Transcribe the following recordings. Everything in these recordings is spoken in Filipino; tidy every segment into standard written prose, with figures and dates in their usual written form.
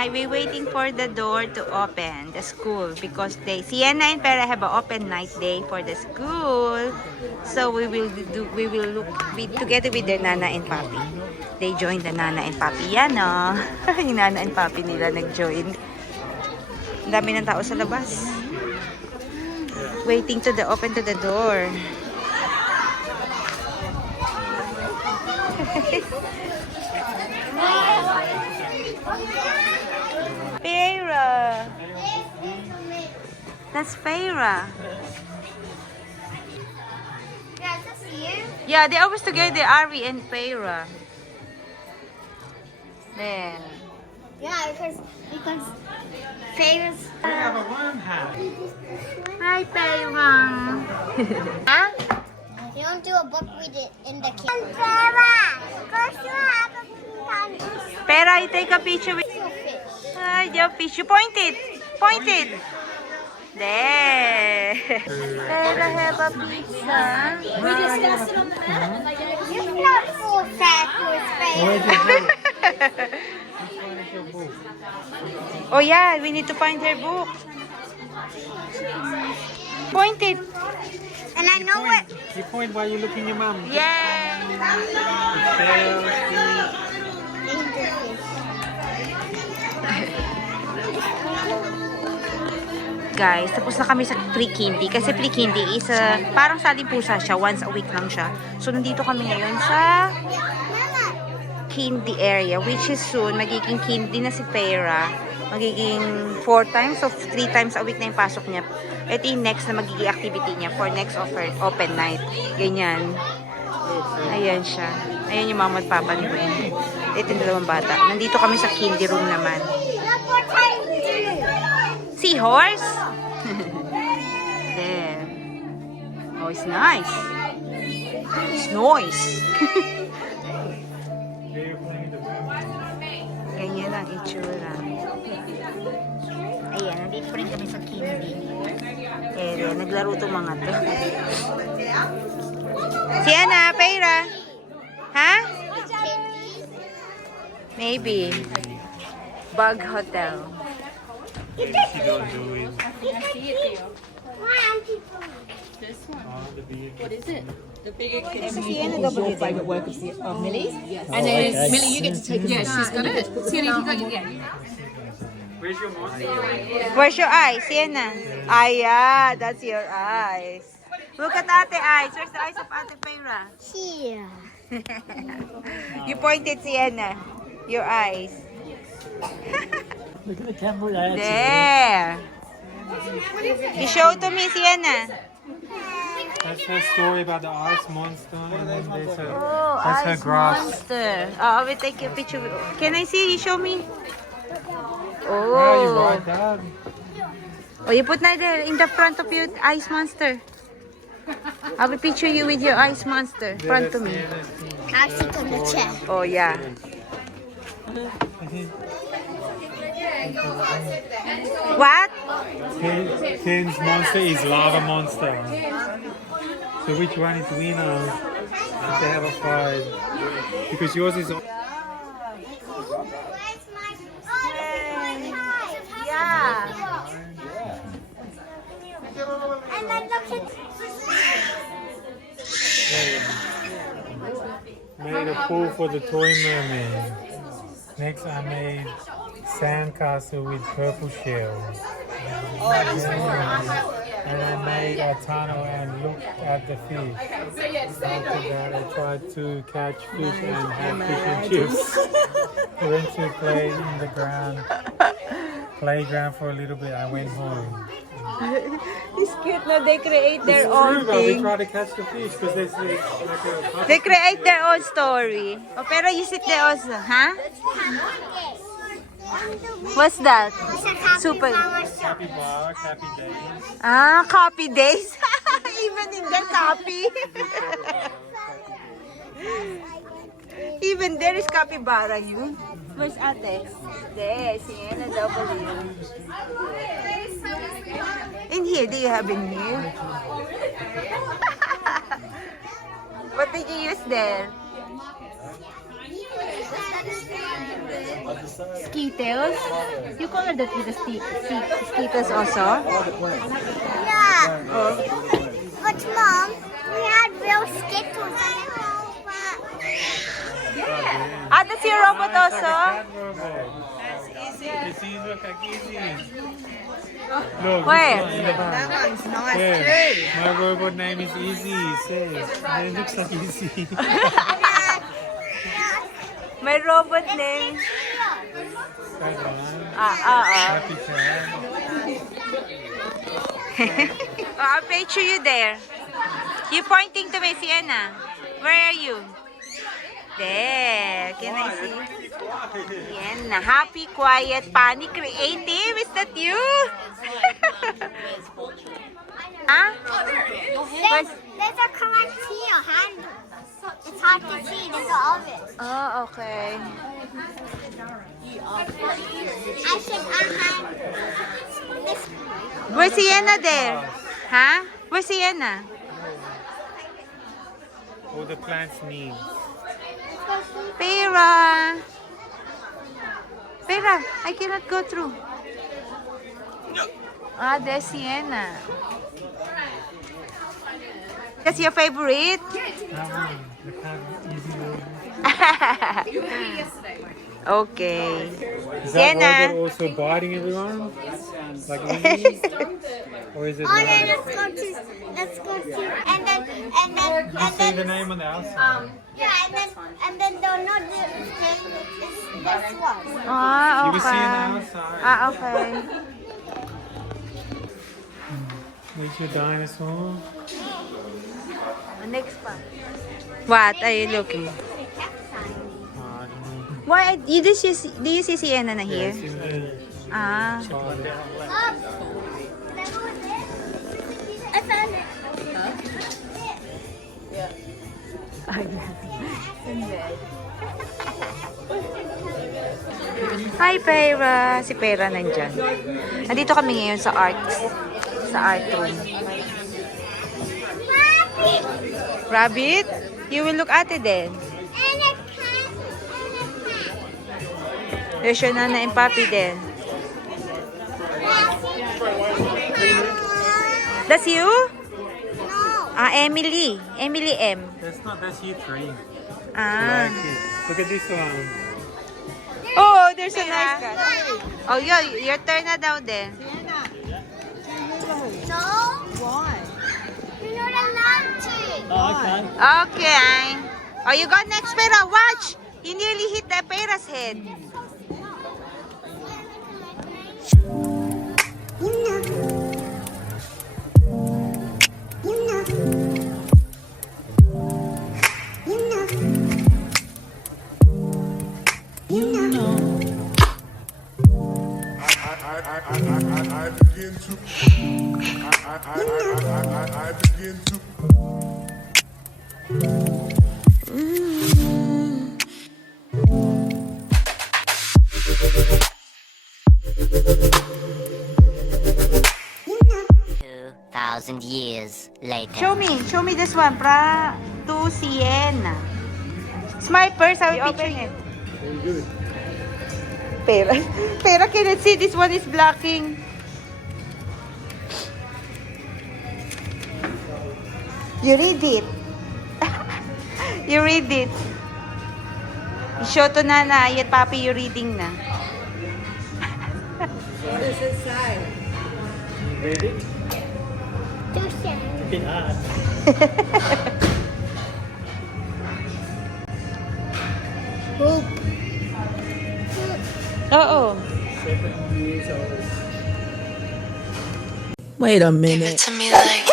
Hi, we're waiting for the door to open, the school, because Sienna and Pera have an open night day for the school. So we will be together with their Nana and Papi. They joined the Nana and Papi. Yan, oh. Yung Nana and Papi nila nag-join. Ang dami ng tao sa labas. Waiting to open to the door. Feyra. That's Feyra. Yeah, that's you. Yeah, they always together, Ari and Feyra. There. Yeah, because Feyra's. We have a worm hat. Hi, Feyra. Huh? You don't do a book read it in the kitchen. Feyra, first you have a Pera, you take a picture with... fish. Hi, your picture. Point it. Point it. There. Pera have a pizza. We discussed it on the map. It's not full factors, Where's Feyra. your book? Which one is your book? Oh yeah, we need to find her book. Point it. And I know what. You point while you look in your mom. Yeah. Guys, tapos na kami sa pre-kindy. Kasi pre-kindy is parang saling pusa siya. Once a week lang siya. So, nandito kami ngayon sa kindy area. Which is soon, magiging kindy na si Feyra. Magiging 4 times or 3 times a week na yung pasok niya. Ito yung next na magiging activity niya for next open night. Ganyan. Ayan siya. Ayan yung mama at papa ni Gwen. Ito yung dalawang bata. Nandito kami sa kindy room naman. Seahorse? There. Oh, it's nice. It's noise. Ganyan ang itsura. Ayan, nandito pa rin kami sa kindy. Eh, naglaro itong mga to. Sienna, Peyra. Ha? Maybe. Bug Hotel. What is it? The bigger kids. Sienna, Your favourite work of Millie's. And then Millie, you get to take. Yeah, she's got it. Sienna, you got it. Yeah. Where's your monster? Where's your eyes, Sienna? Ay, yeah, that's your eyes. Look at Ate eyes. Where's the eyes of Ate Peyra? Here. You pointed, Sienna. Your eyes. Look at the camera. There. You show to me, Sienna. That's her story about the ice monster. And then there's her, Oh, that's her ice grass. monster. I will take a picture. Can I see? You show me. Yeah, you're Oh. right, Dad. Oh, you put that there in the front of your ice monster. I will picture you with your ice monster. Front to me. I'll sit on the chair. Oh, yeah. What? Ken's monster is lava monster. So which one is winner? If they have a fight. Because yours is... Yeah. And then look at. Made a pool for the toy mermaid. Next I made sandcastle with purple shells. And I made a tunnel and looked at the fish. After that I tried to catch fish and have fish and chips. I went to play in the playground for a little bit. I went home. It's cute na they create their It's own true, but we thing. try to catch the fish because there's like a... They create their own story. Oh, pero you sit there also, huh? What's that? Super. Happy bar, happy days. Ah, copy days. Even in the copy. Even there is capybara yun. Where's ate? There, Sienna W. In here, do you have in here? What did you use there? Skittles? You color that with the Skittles also? Yeah. But mom, we had real Skittles. Ah, that's your robot also? Cat robot. It's easy, look like easy. Look, Where? this one's in the back. That one's nice Yeah. too. My robot name is Easy. Say, it looks like Easy. May robot name. That one. Happy Cat. I'll picture you there. You pointing to me, Sienna. Where are you? There. Can I see? Sienna. Happy, quiet, funny, creative. Is that you? Huh? There's a correct here, hand. It's hard to see. There's an oven. Oh, okay. I said I had this. Where's Sienna there? Huh? Where's Sienna? All the plants need. Pera. Pera, I cannot go through. Ah, there's Sienna. That's your favorite? That one. The cat Easy robot. Okay. Is that Sienna. robot also biting everyone? Like Easy? Or is it Oh, then not? let's go to, and then, Just say the name on the outside. yeah, and then the not this thing is this one. Ah, You will see on the okay. outside. Ah, okay. There's your dinosaur. Next one. What are you looking? I don't know. Why? Do you see Sienna na here? It's in the Ah. child. I found it. Hi, Pera. Si Pera nandyan. Nandito kami ngayon sa art room. Rabbit? You will look at it then. And a cat. There's your Nana and Papi then. That's you? No. Ah, Emily. Emily M. That's you three. Ah. Like it. Look at this one. Oh, there's a nice cat. Oh, your turn na daw then. No. Why? You're not allowed to. Okay. Oh, you got next, Pera. Watch. You nearly hit the Pera's head. I begin to 2,000 years later. Show me this one. To Sienna. Smile first. I will picture it. Pera. Pera cannot see. This one is blocking. You read it. You read it. Show to Nana. Ayat Papi, you reading na. What does it say? Oo. Wait a minute. To me like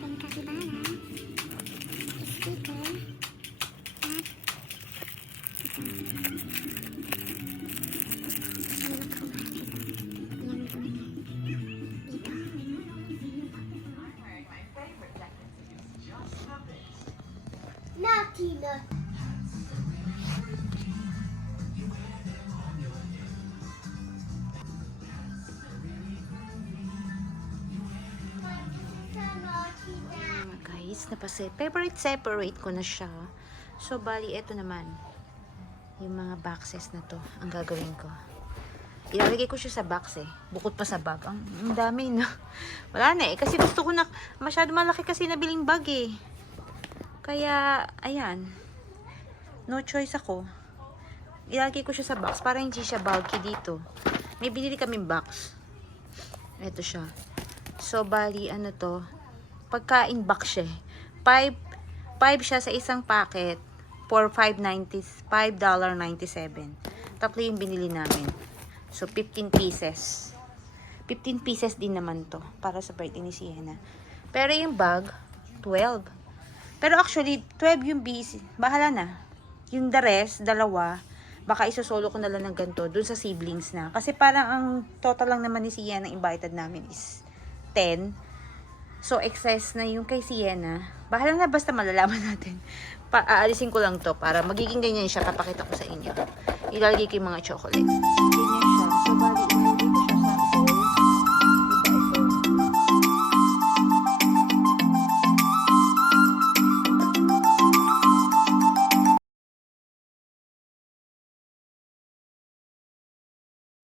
Then capybara. Sticker. Tina. Guys, separate ko na siya. So, bali, eto naman. Yung mga boxes na to, ang gagawin ko. Ilalagay ko siya sa box eh. Bukod pa sa bag. Ang dami, no? Wala na eh. Kasi gusto ko na, masyado malaki kasi nabiling bag eh. Kaya, ayan. No choice ako. Ilalagay ko siya sa box para hindi siya bulky dito. May binili kaming box. Ito siya. So, bali, ano to? Pagkain box siya. 5 siya sa isang packet for $5.97. Tatlo yung binili namin. So, 15 pieces. 15 pieces din naman to para sa birthday ni Sienna. Pero yung bag, 12. Pero actually, 12 yung busy. Bahala na. Yung the rest, dalawa, baka isosolo ko na lang ng ganito dun sa siblings na. Kasi parang ang total lang naman ni Sienna invited namin is 10. So, excess na yung kay Sienna. Bahala na, basta malalaman natin. Aalisin ko lang to para magiging ganyan siya. Papakita ko sa inyo. Ilalagay ko yung mga chocolates. Ganyan siya. So, bali, ilalagay ko siya sa bowl.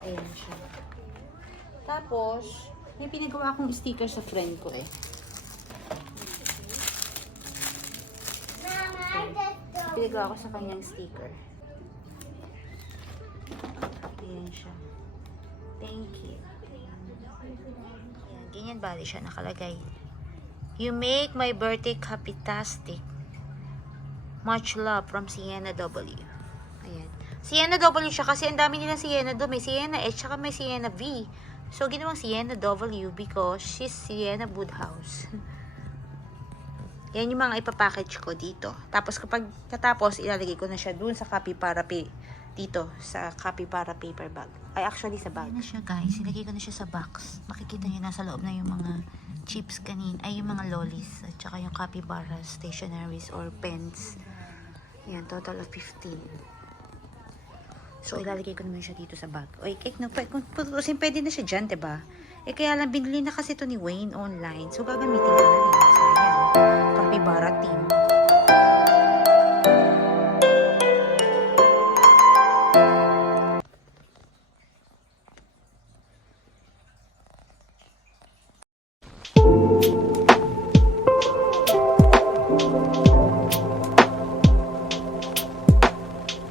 Ayan siya. Tapos, may pinagawa akong sticker sa friend ko eh. Pinagawa ko sa kanyang sticker. Ayan siya. Thank you. Ayan, ganyan bali siya nakalagay. You make my birthday happy-tastic. Much love from Sienna W. Ayan. Sienna W siya kasi ang dami nilang Sienna do. May Sienna H, saka may Sienna V. So, ginawang Sienna W because she's Sienna Woodhouse. Yan yung mga ipapackage ko dito. Tapos, kapag katapos, ilalagay ko na siya dun sa capybara dito, sa capybara paper bag. Ay, actually, sa bag. Yan na siya, guys. Ilagay ko na siya sa box. Makikita nyo, nasa loob na yung mga chips kanin. Ay, yung mga lollies. At saka yung capybara stationaries or pens. Yan, total of 15. So, ilalagay ko naman siya dito sa bag. Oy, cake na. Kung putusin, pwede na siya dyan, diba? Eh, kaya lang, binili na kasi to ni Wayne online. So, gagamitin ko na rin. So, ayan. Capybara team.